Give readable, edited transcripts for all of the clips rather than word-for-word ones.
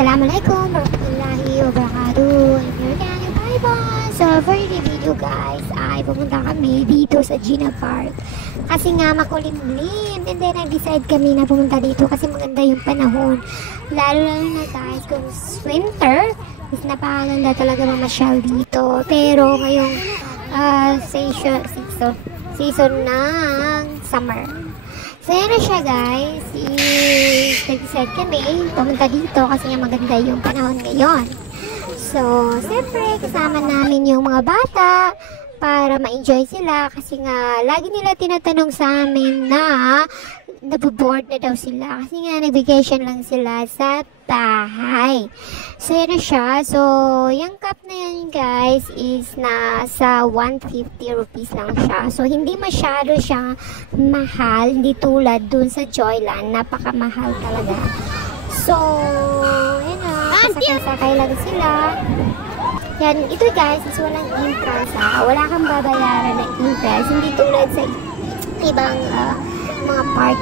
Assalamualaikum warahmatullahi wabarakatuh. So for the video guys, ay pumunta kami dito sa Gina Park. Kasi nga makulimlim. And then nag-decide kami na pumunta dito kasi maganda yung panahon. Lalo na guys kung winter, is napakaganda talaga mamasyal dito. Pero ngayong season ng summer. So yan na siya guys, nag-decide kami pumunta dito kasi nga maganda yung panahon ngayon. So siyempre kasama namin yung mga bata para ma-enjoy sila kasi nga lagi nila tinatanong sa amin na naboboard na daw sila kasi nga nag-vacation lang sila sa bahay. So yan na siya. So yung cup na yan guys is nasa 150 rupees lang siya. So hindi masyado siya mahal, hindi tulad dun sa Joyland, napakamahal talaga. So yan na, sakay lang sila. Yan, ito guys is walang entrance ha. Wala kang babayaran ng entrance. Hindi tulad sa ibang mga park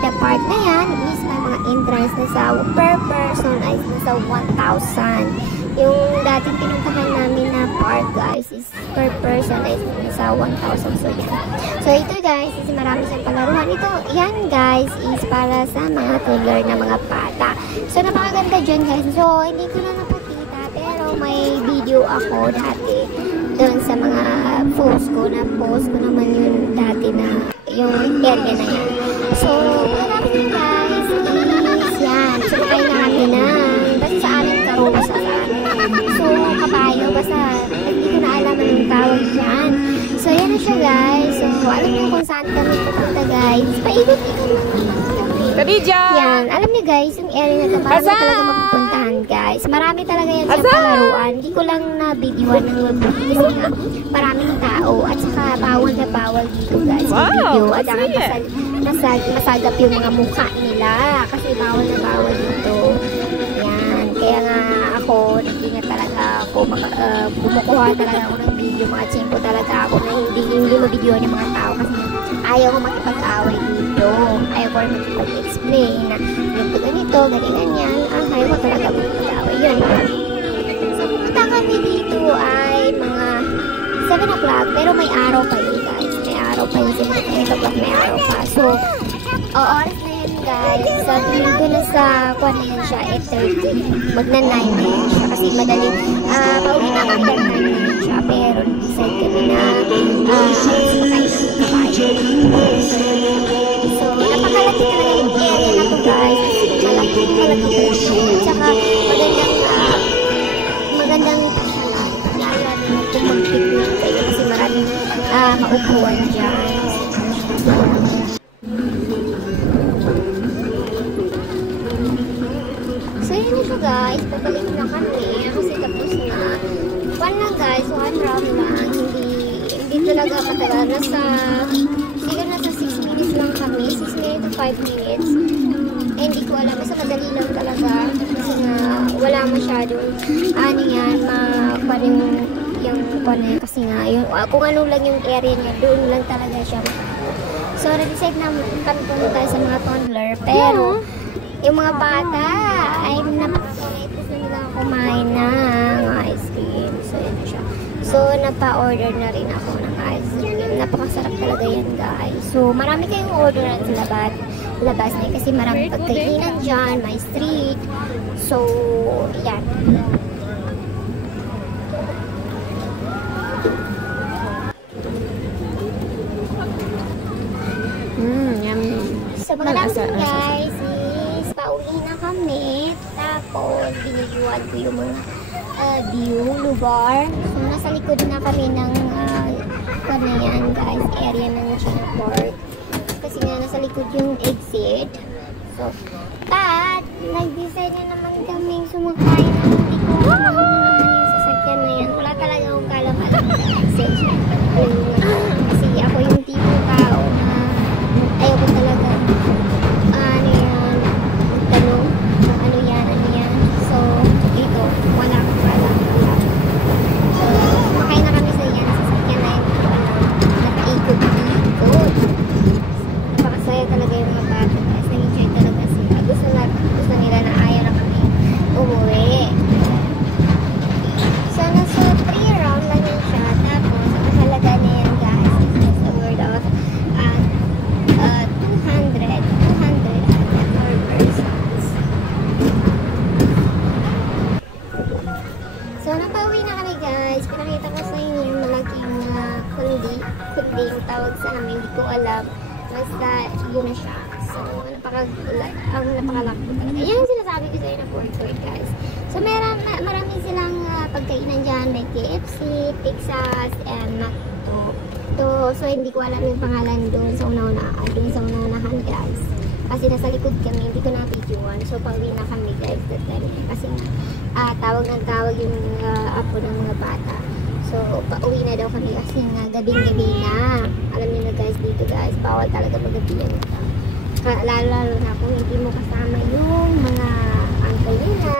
na yan is may mga entrance na sa per person ay nasa 1,000. Yung dating pinuntahan namin na park guys is per person ay nasa 1,000. So yan. So ito guys is marami siyang palaruan. Ito, yan guys is para sa mga toddler na mga bata. So napakaganda dyan guys. So hindi ko na napakita pero may video ako dati doon sa mga post ko naman yun dati na yung area na yan. So marami din guys is yan. So kayo na kami na basta sa amin karuna sa amin. So kabayo basta hindi ko na alam anong tawag yan. So yan na siya guys. So alam niyo kung saan kami pupunta guys. Paikot-ikot lang naman kami. Khadija! Yan. Alam niyo guys yung area na ito marami talaga mapupuntahan guys. Marami talaga yan sa palaruan. Hindi ko lang na-videoan ng kasi nga maraming tao at saka bawal na bawal dito guys. Video at saka masagap yung mga mukha nila kasi bawal na bawal dito. Yan. Kaya nga ako nag-ingat talaga ako bumukuha talaga ako ng video. Mga tiyempo talaga ako na hindi mabidyoan yung mga tao kasi ayaw ko makipag-away dito. Ayaw ko rin makipag-explain na ganito, ganyan. Ayaw ko talaga makipag-away. Yun. So, pumunta kami dito ay mga 7 o'clock pero may araw pa yun guys. May araw pa yun. 8 o'clock may araw pa. So, oras na yun guys. So, tingin ko na sa kuwan na yun siya 8:30. Magna 9 na yun siya kasi madali. Pauwi na kami 9 na yun siya pero decide kami na sumakay ng kabayo. So, napakalaki talaga yung area na to guys. Malaki po siya. Tsaka magandang pasyalan. Lalo na kung mag-picnic kayo kasi maraming maupuan dyan. So, yun na siya guys. Babalik na kami kasi tapos na. One lang guys. One round lang. Hindi talaga matagal. Siguro nasa 6 minutes lang kami. 6 minutes to 5 minutes. Hindi ko alam. Basta madali lang talaga. Kasi nga wala masyadong kasi nga kung ano lang yung area niya, doon lang talaga siya. So, nag-decide na kami pumunta sa mga toddler. Pero, yung mga bata ay napaka-curious na nila kumain ng ice cream. So, yun siya. So, napa-order na rin ako ng ice cream. Napakasarap talaga yan, guys. So, marami kayong orderan sa labas na kasi marami pagkainan dyan, may street. So, yan. So, pagkatapos guys is pauwi na kami. Tapos, biniliwan ko yung mga lugar. So, nasa likod na kami ng yan guys, area ng Gina Park. Kasi nga, nasa likod yung exit. So, but, nag-decide na naman kaming sumakay na hindi ko alam naman yung sasakyan na yan. Wala talaga akong kalam-alam guys. Kasi ako yung tipong tao na ayaw ko talaga magtanong kung ano yan. So, dito, wala akong alam. So, sumakay na kami sa yan. Sasakyan na yan. Nag-ikot-ikot. Napakasaya talaga yung mga bata. Guys, nag-enjoy talaga sila. Gusto nila na ayaw na kami ko alam. Basta, yun na siya. So, napakalaki ko talaga. Yan yung sinasabi ko sa'yo na food court, guys. So, marami silang pagkainan dyan, like KFC, Pizzas, and McDo. So, hindi ko alam yung pangalan doon sa una-unahan, guys. Kasi nasa likod kami, hindi ko na-videoan. So, pauwi na kami, guys, that time. Kasi tawag yung apo ng mga bata. So, pauwi na daw kami kasi nga gabing-gabi na. Alam niyo na, guys, dito, guys, bawal talaga magabihan. Lalo na kung hindi mo kasama yung mga uncle nila,